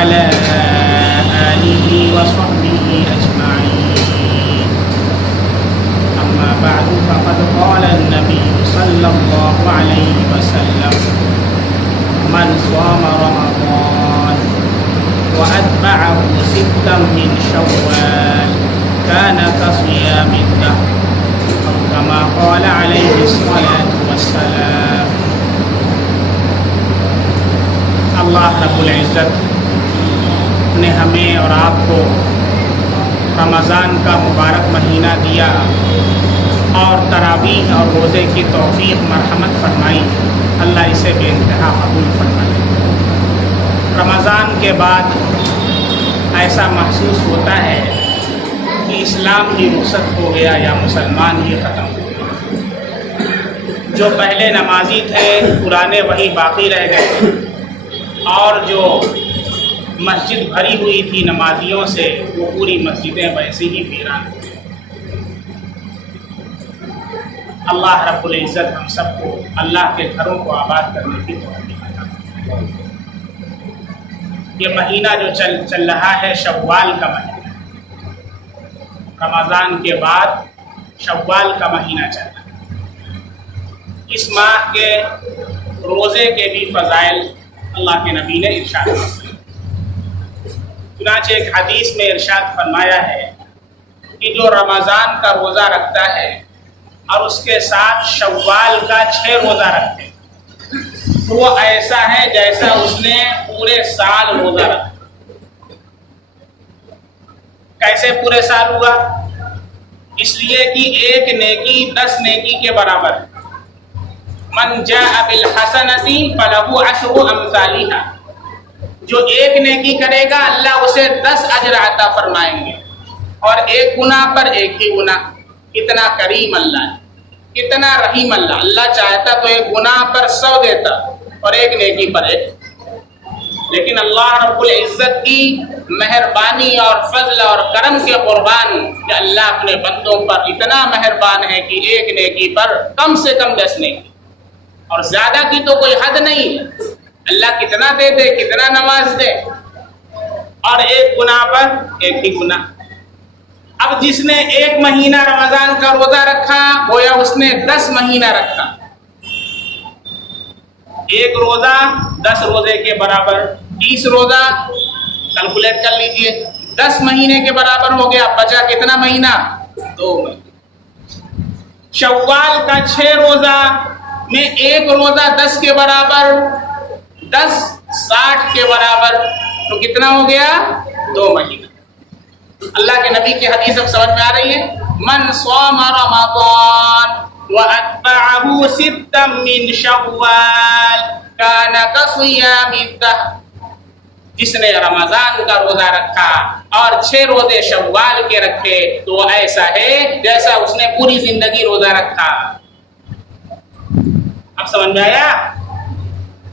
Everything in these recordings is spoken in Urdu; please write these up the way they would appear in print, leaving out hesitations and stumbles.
وعلى آله وصحبه أجمعين. أما بعد فقد قال النبي صلى الله عليه وسلم: من صام رمضان وأتبعه ستا من شوال كان كصيام الدهر، كما قال عليه الصلاة والسلام. اللہ رب العزت نے ہمیں اور آپ کو رمضان کا مبارک مہینہ دیا اور تراویح اور روزے کی توفیق مرحمت فرمائی. اللہ اسے بے انتہا قبول فرمائے. رمضان کے بعد ایسا محسوس ہوتا ہے کہ اسلام ہی رخصت ہو گیا یا مسلمان ہی ختم ہو گیا. جو پہلے نمازی تھے پرانے وہی باقی رہ گئے، اور جو مسجد بھری ہوئی تھی نمازیوں سے وہ پوری مسجدیں ویسے ہی ویران ہوئی. اللہ رب العزت ہم سب کو اللہ کے گھروں کو آباد کرنے کی توفیق عطا فرمائے. یہ مہینہ جو چل رہا ہے شوال کا مہینہ، رمضان کے بعد شوال کا مہینہ چل رہا ہے. اس ماہ کے روزے کے بھی فضائل اللہ کے نبی نے ارشاد فرمایا. چنانچہ ایک حدیث میں ارشاد فرمایا ہے کہ جو رمضان کا روزہ رکھتا ہے اور اس کے ساتھ شوال کا 6 روزہ رکھتے ہیں تو وہ ایسا ہے جیسا اس نے پورے سال روزہ رکھا. کیسے پورے سال ہوا؟ اس لیے کہ ایک نیکی 10 نیکی کے برابر ہے. من جاء بالحسنۃ فلہ 10 امثالھا. جو ایک نیکی کرے گا اللہ اسے 10 اجر عطا فرمائیں گے، اور ایک گناہ پر ایک ہی گناہ. کتنا کریم اللہ ہے، کتنا رحیم اللہ. اللہ چاہتا تو ایک گناہ پر 100 دیتا اور ایک نیکی پر 1. لیکن اللہ رب العزت کی مہربانی اور فضل اور کرم کے قربان کہ اللہ اپنے بندوں پر اتنا مہربان ہے کہ ایک نیکی پر کم سے کم 10 نیکی، اور زیادہ کی تو کوئی حد نہیں ہے. اللہ کتنا دے دے، کتنا نواز دے، اور ایک گناہ پر ایک ہی گناہ. اب جس نے ایک مہینہ رمضان کا روزہ رکھا گویا اس نے 10 مہینہ رکھا. ایک روزہ 10 روزے کے برابر، 30 روزہ کیلکولیٹ کر لیجئے، 10 مہینے کے برابر ہو گیا. بچا کتنا مہینہ؟ 2 مہینے. شوال کا 6 روزہ میں ایک روزہ 10 کے برابر، 10 60 کے برابر، تو کتنا ہو گیا؟ 2 مہینہ. اللہ کے نبی کی حدیث اب سمجھ میں آ رہی ہے؟ من صام رمضان واتبعه 6 من شوال كان كصيام الدهر. جس نے رمضان کا روزہ رکھا اور 6 روزے شوال کے رکھے تو وہ ایسا ہے جیسا اس نے پوری زندگی روزہ رکھا. اب سمجھ میں آیا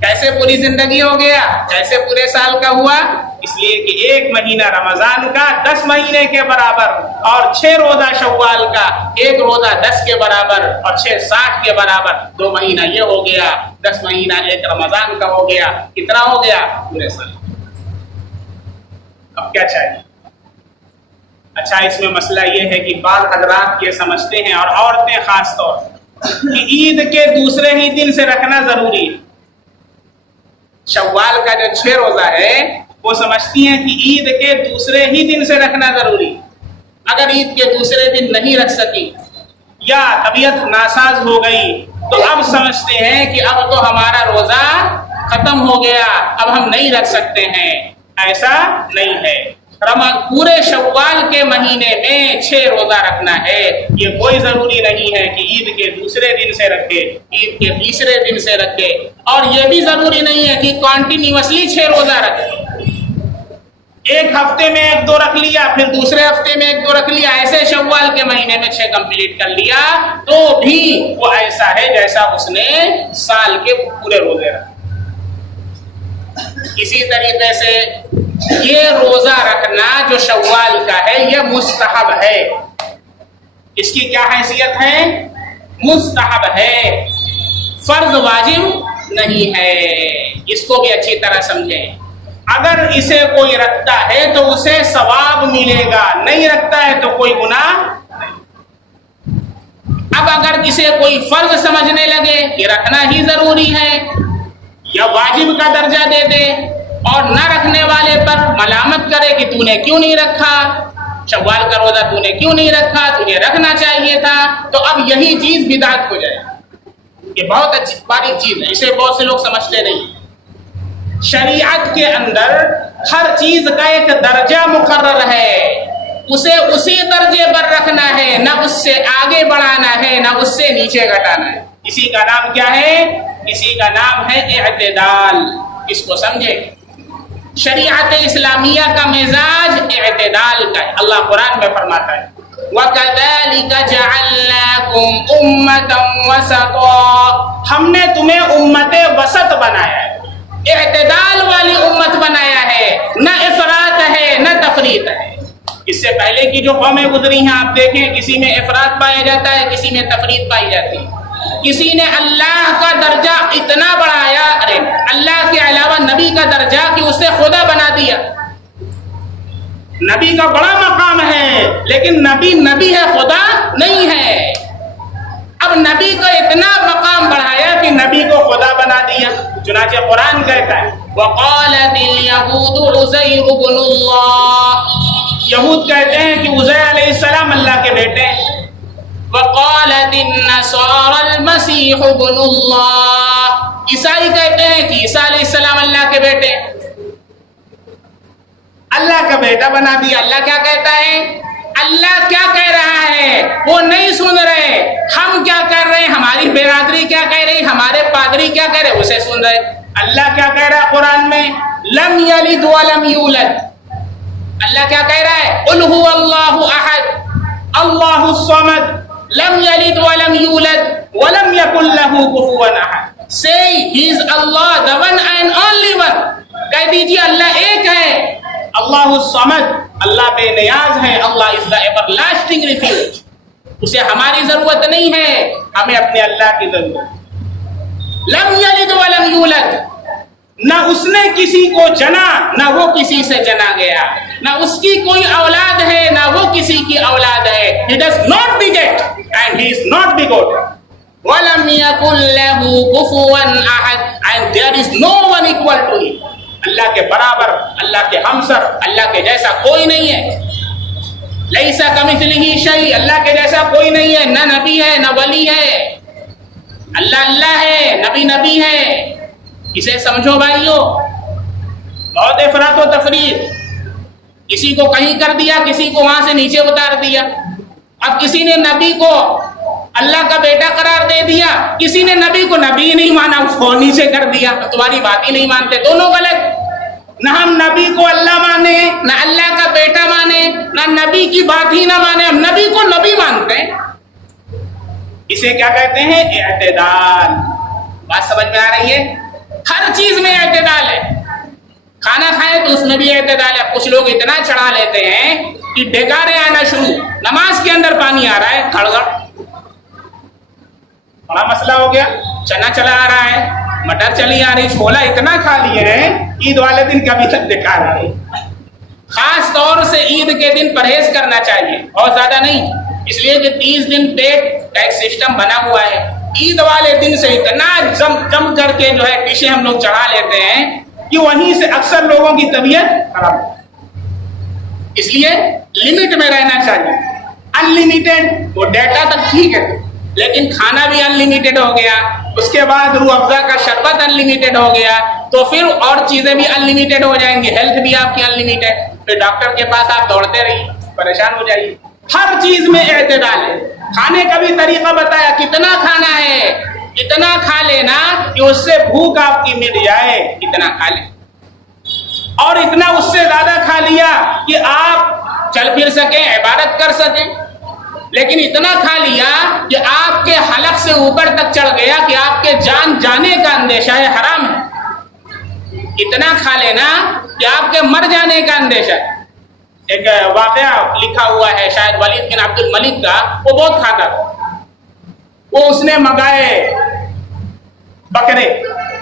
کیسے پوری زندگی ہو گیا، کیسے پورے سال کا ہوا؟ اس لیے کہ ایک مہینہ رمضان کا 10 مہینے کے برابر، اور 6 روزہ شوال کا ایک روزہ 10 کے برابر، اور 6 60 کے برابر. 2 مہینہ یہ ہو گیا، 10 مہینہ ایک رمضان کا ہو گیا. کتنا ہو گیا؟ پورے سال. اب کیا چاہیے؟ اچھا، اس میں مسئلہ یہ ہے کہ بعض حضرات یہ سمجھتے ہیں، اور عورتیں خاص طور کہ عید کے دوسرے ہی دن سے رکھنا ضروری ہے. شوال کا جو 6 روزہ ہے وہ سمجھتی ہیں کہ عید کے دوسرے ہی دن سے رکھنا ضروری. اگر عید کے دوسرے دن نہیں رکھ سکی یا طبیعت ناساز ہو گئی تو اب سمجھتے ہیں کہ اب تو ہمارا روزہ ختم ہو گیا، اب ہم نہیں رکھ سکتے ہیں. ایسا نہیں ہے. پورے شوال کے مہینے میں 6 روزہ رکھنا ہے. یہ کوئی ضروری نہیں ہے کہ عید کے دوسرے دن سے رکھے، عید کے تیسرے دن سے رکھے، اور یہ بھی ضروری نہیں ہے کہ کنٹینیوسلی 6 روزہ رکھے. ایک ہفتے میں 1-2 رکھ لیا، پھر دوسرے ہفتے میں 1-2 رکھ لیا، ایسے شوال کے مہینے میں 6 کمپلیٹ کر لیا تو بھی وہ ایسا ہے جیسا اس نے سال کے پورے روزے رکھے. اسی طریقے سے یہ روزہ رکھنا جو شوال کا ہے یہ مستحب ہے. اس کی کیا حیثیت ہے؟ مستحب ہے، فرض واجب نہیں ہے. اس کو بھی اچھی طرح سمجھیں. اگر اسے کوئی رکھتا ہے تو اسے ثواب ملے گا، نہیں رکھتا ہے تو کوئی گناہ نہیں۔ اب اگر اسے کوئی فرض سمجھنے لگے کہ رکھنا ہی ضروری ہے یا واجب کا درجہ دے دے اور نہ رکھنے والے پر ملامت کرے کہ تو نے کیوں نہیں رکھا، شوال کا روزہ تو نے کیوں نہیں رکھا، تجھے رکھنا چاہیے تھا، تو اب یہی چیز بدعت ہو جائے۔ یہ بہت اچھی باریک چیز ہے، اسے بہت سے لوگ سمجھتے نہیں۔ شریعت کے اندر ہر چیز کا ایک درجہ مقرر ہے، اسے اسی درجے پر رکھنا ہے، نہ اس سے آگے بڑھانا ہے نہ اس سے نیچے گھٹانا ہے۔ اسی کا نام کیا ہے؟ اسی کا نام ہے اعتدال۔ اس کو سمجھے، شریعت اسلامیہ کا مزاج اعتدال کا ہے۔ اللہ قرآن میں فرماتا ہے وَكَذَلِكَ جَعَلْنَاكُمْ أُمَّةً وَسَطًا، ہم نے تمہیں امت وسط بنایا ہے، اعتدال والی امت بنایا ہے، نہ افراط ہے نہ تفریط ہے۔ اس سے پہلے کی جو قومیں گزری ہیں آپ دیکھیں، کسی میں افراط پایا جاتا ہے، کسی میں تفریط پائی جاتی ہے۔ کسی نے اللہ کا درجہ اتنا بڑھایا، ارے اللہ کے علاوہ نبی کا درجہ کہ اسے خدا بنا دیا۔ نبی کا بڑا مقام ہے لیکن نبی ہے، خدا نہیں ہے۔ اب نبی کا اتنا مقام بڑھایا کہ نبی کو خدا بنا دیا۔ چنانچہ قرآن کہتا ہے وَقَالَتِ الْيَهُودُ عُزَيْرُ بْنُ اللَّهِ، یہود کہتے ہیں کہ عزیر علیہ السلام اللہ کے بیٹے ہیں۔ وَقَالَتِ النَّصَارَى الْمَسِيحُ بْنُ اللَّهِ، عیسائی کہتے ہیں کہ عیسیٰ علیہ السلام اللہ کے بیٹے ہیں۔ اللہ کا بیٹا بنا دیا۔ اللہ کیا کہتا ہے؟ اللہ کیا کہہ رہا ہے وہ نہیں سن رہے، ہم کیا کر رہے ہیں، ہماری برادری کیا کہہ رہی، ہمارے پادری کیا کہہ رہے، اسے سن رہے۔ اللہ کیا کہہ رہا ہے قرآن میں؟ لم یلد ولم یولد۔ اللہ کیا کہہ رہا ہے؟ قل هو اللہ احد اللہ الصمد لم یلد ولم یولد ولم یکن له کفوا احد۔ Say he is Allah, the one and only one۔ کہہ دیجیے اللہ ایک ہے، اللہ الصمد، اللہ بے نیاز ہے، اللہ از دا ایور لاسٹنگ ریفیوج، اسے ہماری ضرورت نہیں ہے، ہمیں اپنے اللہ کی ضرورت ہے۔ لم یلد ولم یولد، نہ اس نے کسی کو جنا نہ وہ کسی سے جنا گیا، نہ اس کی کوئی اولاد ہے نہ وہ کسی کی اولاد ہے۔ He does not beget and he is not begotten۔ وَلَمْ يَكُنْ لَهُ كُفُوًا أَحَدٌ and there is no one equal to him۔ اللہ کے برابر، اللہ کے ہمسر، اللہ کے جیسا کوئی نہیں ہے۔ لَيْسَ كَمِثْلِهِ شَيْءٌ، اللہ کے جیسا کوئی نہیں ہے، نہ نبی ہے نہ ولی ہے۔ اللہ اللہ ہے، نبی ہے۔ اسے سمجھو بھائیو، بہت افراط و تفریط، کسی کو کہیں کر دیا، کسی کو وہاں سے نیچے اتار دیا۔ اب کسی نے نبی کو اللہ کا بیٹا قرار دے دیا، کسی نے نبی کو نبی نہیں مانا، اس کو نیچے کر دیا، تمہاری بات ہی نہیں مانتے، دونوں غلط۔ نہ ہم نبی کو اللہ مانے، نہ اللہ کا بیٹا مانے، نہ نبی کی بات ہی نہ مانے، ہم نبی کو نبی مانتے ہیں۔ اسے کیا کہتے ہیں؟ اعتدال۔ بات سمجھ میں آ رہی ہے؟ ہر چیز میں اعتدال ہے۔ کھانا کھائے تو اس میں بھی اعتدال ہے۔ کچھ لوگ اتنا چڑھا لیتے ہیں کہ ڈھکارے آنا شروع، نماز کے اندر پانی آ رہا ہے گھڑ گھڑ، بڑا مسئلہ ہو گیا، چنا چلا آ رہا ہے، مٹر چلی آ رہی، چھولا اتنا کھا لیے ہیں، عید والے دن کبھی تک ڈھکار آ رہی۔ خاص طور سے عید کے دن پرہیز کرنا چاہیے، بہت زیادہ نہیں، اس لیے کہ 30 دن پیٹ کا ایک سسٹم بنا ہوا ہے۔ عید والے دن سے اتنا جم کر کے جو ہے ڈشیں ہم لوگ چڑھا لیتے ہیں کہ وہیں سے اکثر لوگوں کی طبیعت خراب ہے۔ اس لیے لمٹ میں رہنا چاہیے۔ انلمیٹڈ وہ ڈیٹا تک ٹھیک ہے، لیکن کھانا بھی انلمیٹڈ ہو گیا، اس کے بعد روح افزا کا شربت انلمیٹڈ ہو گیا، تو پھر اور چیزیں بھی انلمیٹڈ ہو جائیں گی، ہیلتھ بھی آپ کی انلمیٹڈ، پھر ڈاکٹر کے پاس آپ دوڑتے رہیے، پریشان ہو جائیے۔ ہر چیز میں اعتدال ہے۔ کھانے کا بھی طریقہ بتایا، کتنا کھانا ہے، اتنا کھا لینا کہ اس سے بھوک آپ کی مٹ جائے، اتنا کھا لیں، اور اتنا اس سے زیادہ کھا لیا کہ آپ چل پھر سکیں، عبادت کر سکیں، لیکن اتنا کھا لیا کہ آپ کے حلق سے اوپر تک چڑھ گیا کہ آپ کے جان جانے کا اندیشہ ہے، حرام ہے۔ اتنا کھا لینا کہ آپ کے مر جانے کا اندیشہ ہے۔ ایک واقعہ لکھا ہوا ہے شاید ولید بن عبد الملک کا، وہ بہت کھاتا تھا، وہ اس نے منگائے بکرے،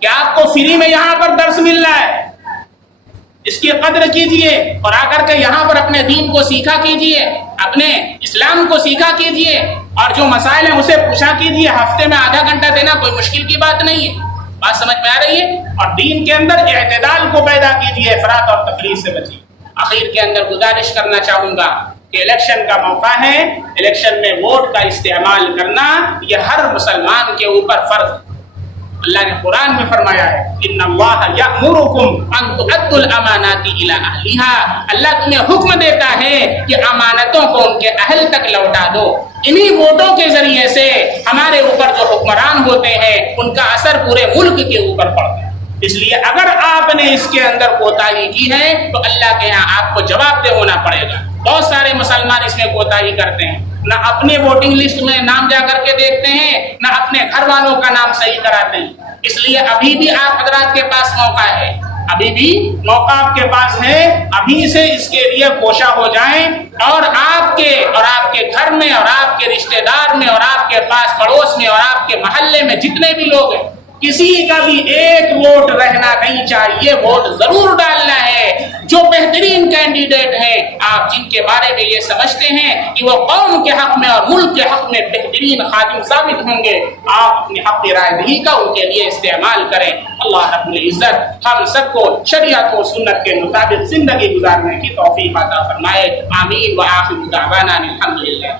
کہ آپ کو فری میں یہاں پر درس مل رہا ہے، اس کی قدر کیجئے اور آ کر کے یہاں پر اپنے دین کو سیکھا کیجئے، اپنے اسلام کو سیکھا کیجئے، اور جو مسائل ہیں اسے پوچھا کیجئے۔ ہفتے میں آدھا گھنٹہ دینا کوئی مشکل کی بات نہیں ہے، بات سمجھ میں آ رہی ہے؟ اور دین کے اندر اعتدال کو پیدا کیجئے، افراط اور تفریط سے بچیے۔ آخر کے اندر گزارش کرنا چاہوں گا کہ الیکشن کا موقع ہے، الیکشن میں ووٹ کا استعمال کرنا یہ ہر مسلمان کے اوپر فرض ہے۔ اللہ نے قرآن میں فرمایا ہے ان اللہ یأمرکم ان تؤدوا الامانات الی اہلھا، اللہ تمہیں حکم دیتا ہے کہ امانتوں کو ان کے اہل تک لوٹا دو۔ انہی ووٹوں کے ذریعے سے ہمارے اوپر جو حکمران ہوتے ہیں ان کا اثر پورے ملک کے اوپر پڑتا ہے۔ اس لیے اگر آپ نے اس کے اندر کوتاہی کی ہے تو اللہ کے یہاں آپ کو جواب دہ ہونا پڑے گا۔ بہت سارے مسلمان اس میں کوتاہی کرتے ہیں، نہ اپنے ووٹنگ لسٹ میں نام جا کر کے دیکھتے ہیں، نہ اپنے گھر والوں کا نام صحیح کراتے ہیں۔ اس لیے ابھی بھی آپ حضرات کے پاس موقع ہے، ابھی بھی موقع آپ کے پاس ہے، ابھی سے اس کے لیے کوشاں ہو جائیں، اور آپ کے گھر میں اور آپ کے رشتہ دار میں اور آپ کے پاس پڑوس میں اور آپ کے محلے میں جتنے بھی لوگ ہیں، کسی کا بھی ایک ووٹ رہنا نہیں چاہیے، ووٹ ضرور ڈالنا ہے۔ جو بہترین کینڈیڈیٹ ہیں، آپ جن کے بارے میں یہ سمجھتے ہیں کہ وہ قوم کے حق میں اور ملک کے حق میں بہترین خادم ثابت ہوں گے، آپ اپنی حق رائے دہی کا ان کے لیے استعمال کریں۔ اللہ رب العزت ہم سب کو شریعت و سنت کے مطابق زندگی گزارنے کی توفیق عطا فرمائے۔ آمین۔ وآخر دعوانا الحمدللہ۔